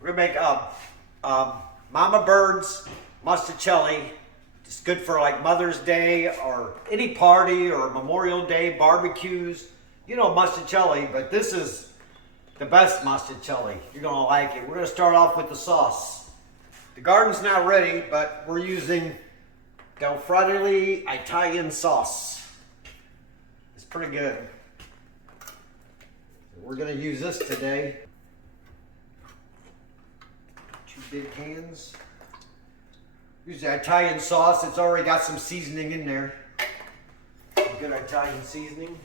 We're gonna make Mama Byrds Mostaccioli. It's good for like Mother's Day or any party or Memorial Day barbecues. You know Mostaccioli, but this is the best Mostaccioli. You're gonna like it. We're gonna start off with the sauce. The garden's not ready, but we're using Del Fratelli Italian sauce. It's pretty good. We're gonna use this today. 2 big cans. Use the Italian sauce. It's already got some seasoning in there. Good Italian seasoning.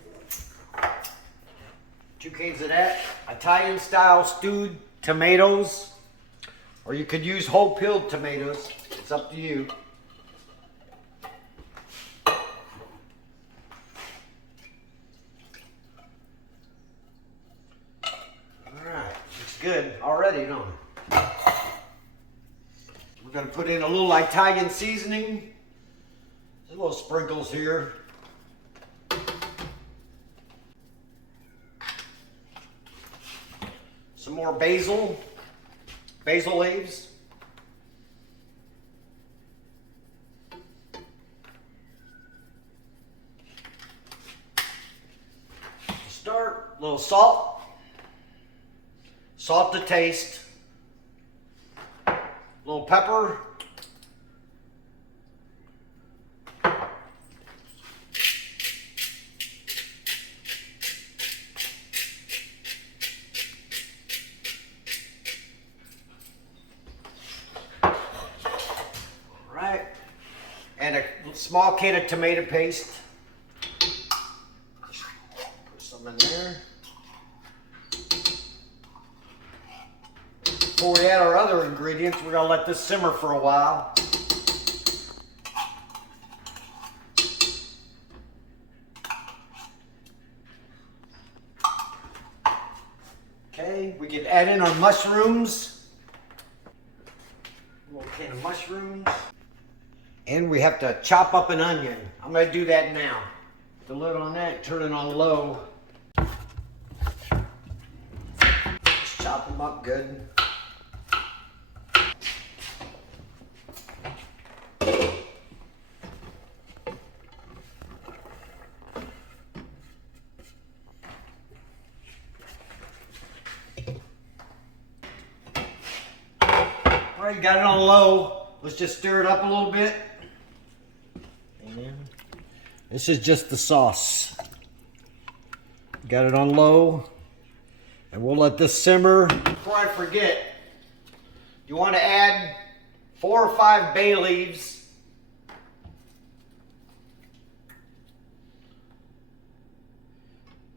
2 cans of that. Italian style stewed tomatoes. Or you could use whole peeled tomatoes. It's up to you. Alright, it's good already, don't it? We're going to put in a little Italian seasoning. There's little sprinkles here. Some more basil leaves. To start, a little salt. Salt to taste. A little pepper. Alright. And a small can of tomato paste. Put some in there. Before we add our other ingredients, we're going to let this simmer for a while. Okay, we can add in our mushrooms. A little can of mushrooms. And we have to chop up an onion. I'm going to do that now. The lid on that, turn it on low. Just chop them up good. Alright, you got it on low. Let's just stir it up a little bit. And this is just the sauce. Got it on low. And we'll let this simmer. Before I forget, you want to add 4 or 5 bay leaves.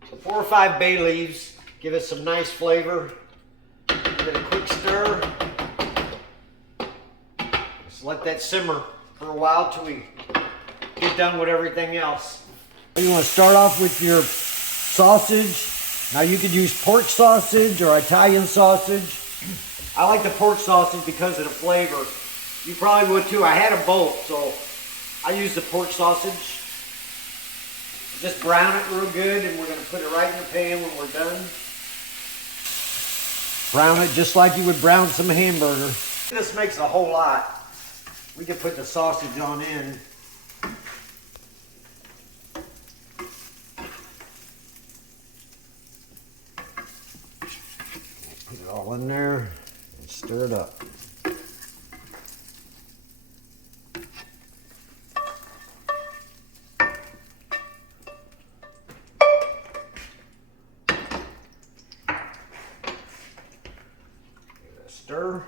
So 4 or 5 bay leaves. Give it some nice flavor. Give it a quick stir. Just let that simmer for a while till we get done with everything else. You want to start off with your sausage. Now you could use pork sausage or Italian sausage. I like the pork sausage because of the flavor. You probably would too. I had them both, so I use the pork sausage. Just brown it real good, and we're going to put it right in the pan when we're done. Brown it just like you would brown some hamburger. This makes a whole lot. We can put the sausage on in. Put it all in there and stir it up. Give it a stir.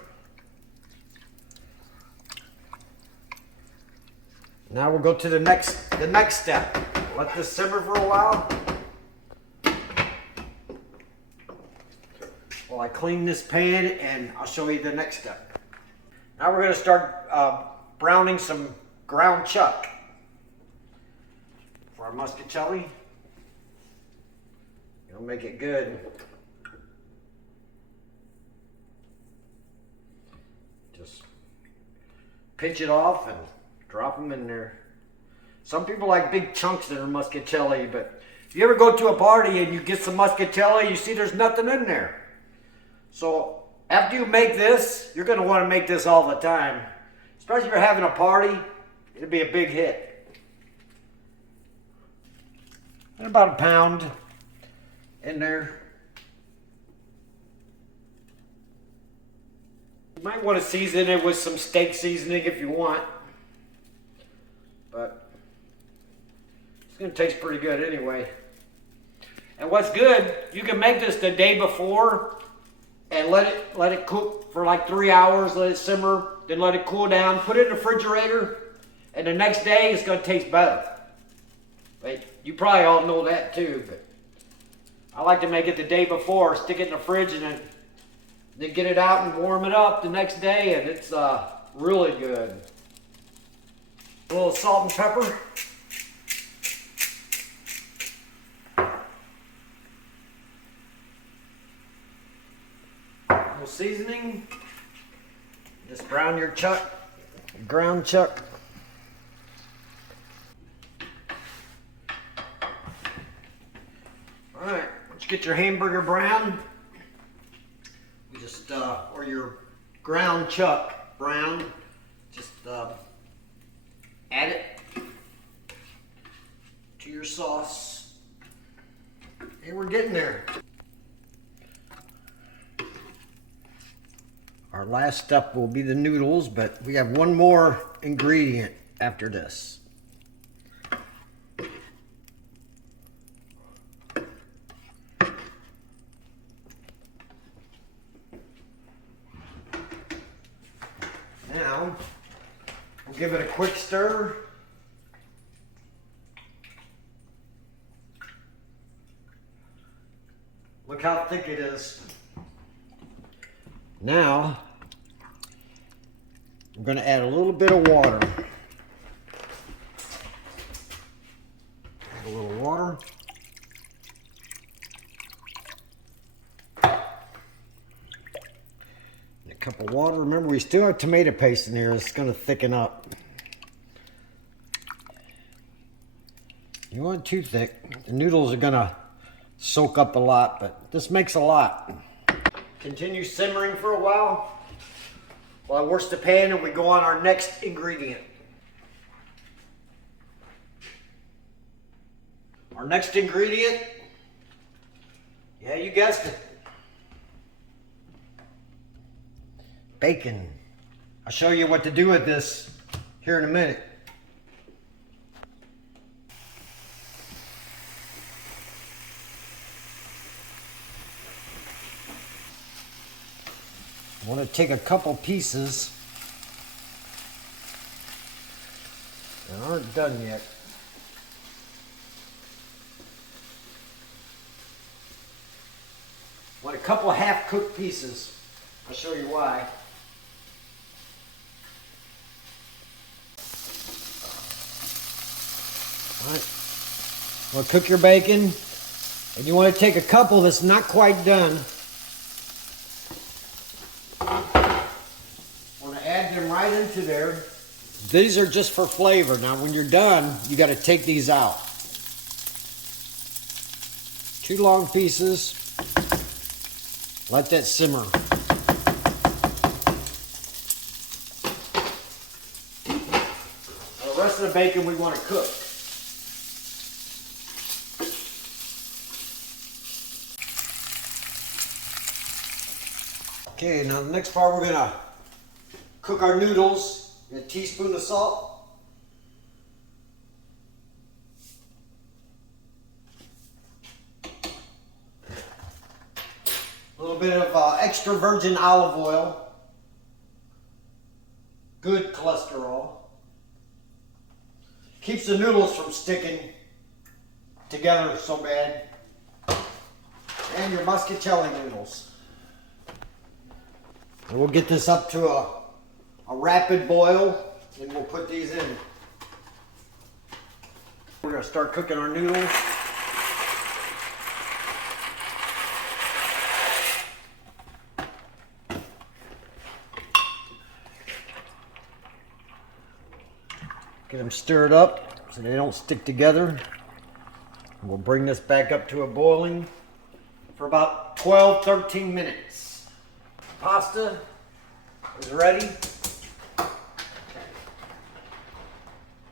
Now we'll go to the next step. Let this simmer for a while. While I clean this pan, and I'll show you the next step. Now we're going to start browning some ground chuck for our Mostaccioli. It'll make it good. Just pinch it off and drop them in there. Some people like big chunks in their Mostaccioli, but if you ever go to a party and you get some Mostaccioli, you see there's nothing in there. So After you make this, you're gonna wanna make this all the time. Especially if you're having a party, it'll be a big hit. And about a pound in there. You might want to season it with some steak seasoning if you want. But it's gonna taste pretty good anyway. And what's good, you can make this the day before and let it cook for like 3 hours, let it simmer, then let it cool down, put it in the refrigerator, and the next day it's gonna taste better. But you probably all know that too, but I like to make it the day before, stick it in the fridge, and then get it out and warm it up the next day, and it's really good. A little salt and pepper. Seasoning. Just brown your chuck, ground chuck. All right, once you get your hamburger brown, you just or your ground chuck brown, just add it to your sauce, and we're getting there. Our last step will be the noodles, but we have one more ingredient after this. Now, we'll give it a quick stir. Look how thick it is. Now, I'm going to add a little bit of water. Add a little water. And a cup of water. Remember, we still have tomato paste in here. It's going to thicken up. You want it too thick. The noodles are going to soak up a lot, but this makes a lot. Continue simmering for a while I wash the pan and we go on our next ingredient. Our next ingredient, yeah, you guessed it. Bacon. I'll show you what to do with this here in a minute. I want to take a couple pieces that aren't done yet. I want a couple half-cooked pieces. I'll show you why. All right. Well, cook your bacon, and you want to take a couple that's not quite done. Right into there. These are just for flavor. Now when you're done, you got to take these out. 2 long pieces. Let that simmer. The rest of the bacon we want to cook. Okay, now the next part we're going to cook our noodles in a teaspoon of salt. A little bit of extra virgin olive oil. Good cholesterol. Keeps the noodles from sticking together so bad. And your Mostaccioli noodles. And we'll get this up to a rapid boil, and we'll put these in. We're going to start cooking our noodles. Get them stirred up so they don't stick together. And we'll bring this back up to a boiling for about 12-13 minutes. Pasta is ready.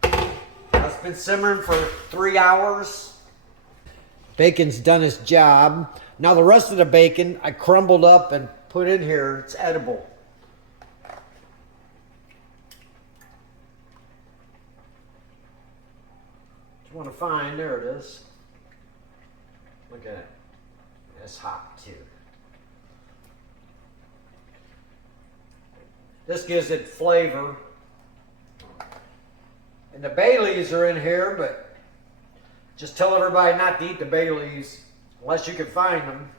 It's been simmering for 3 hours. Bacon's done its job. Now the rest of the bacon I crumbled up and put in here. It's edible. What you want to find, there it is. Look at it. It's hot too. This gives it flavor. And the bay leaves are in here, but just tell everybody not to eat the bay leaves unless you can find them.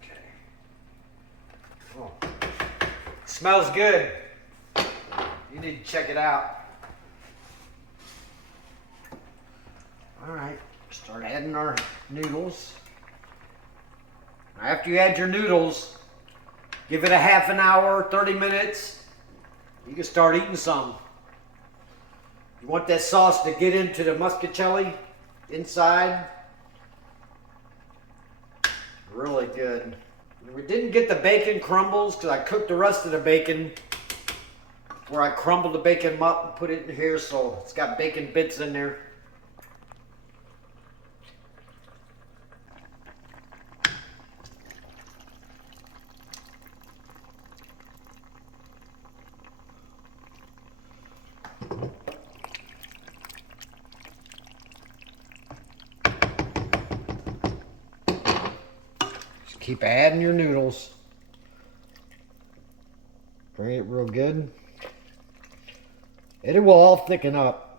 Okay. Oh. Smells good. You need to check it out. All right, start adding our noodles. Now after you add your noodles, give it a half an hour, 30 minutes. You can start eating some. You want that sauce to get into the Mostaccioli inside. Really good. And we didn't get the bacon crumbles because I cooked the rest of the bacon where I crumbled the bacon up and put it in here, so it's got bacon bits in there. Just keep adding your noodles. Bring it real good. It will all thicken up.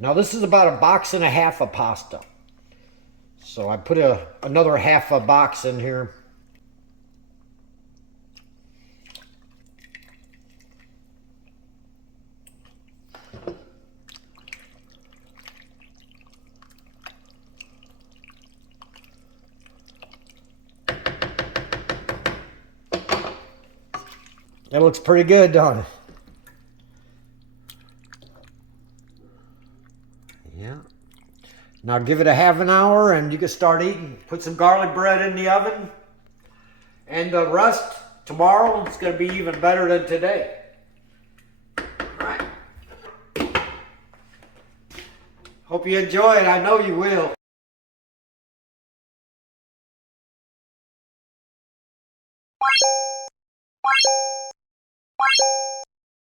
Now this is about 1.5 boxes of pasta. So I put another half a box in here. That looks pretty good, don't it? Yeah. Now give it a half an hour and you can start eating. Put some garlic bread in the oven. And the rest, tomorrow, it's going to be even better than today. All right. Hope you enjoy it. I know you will.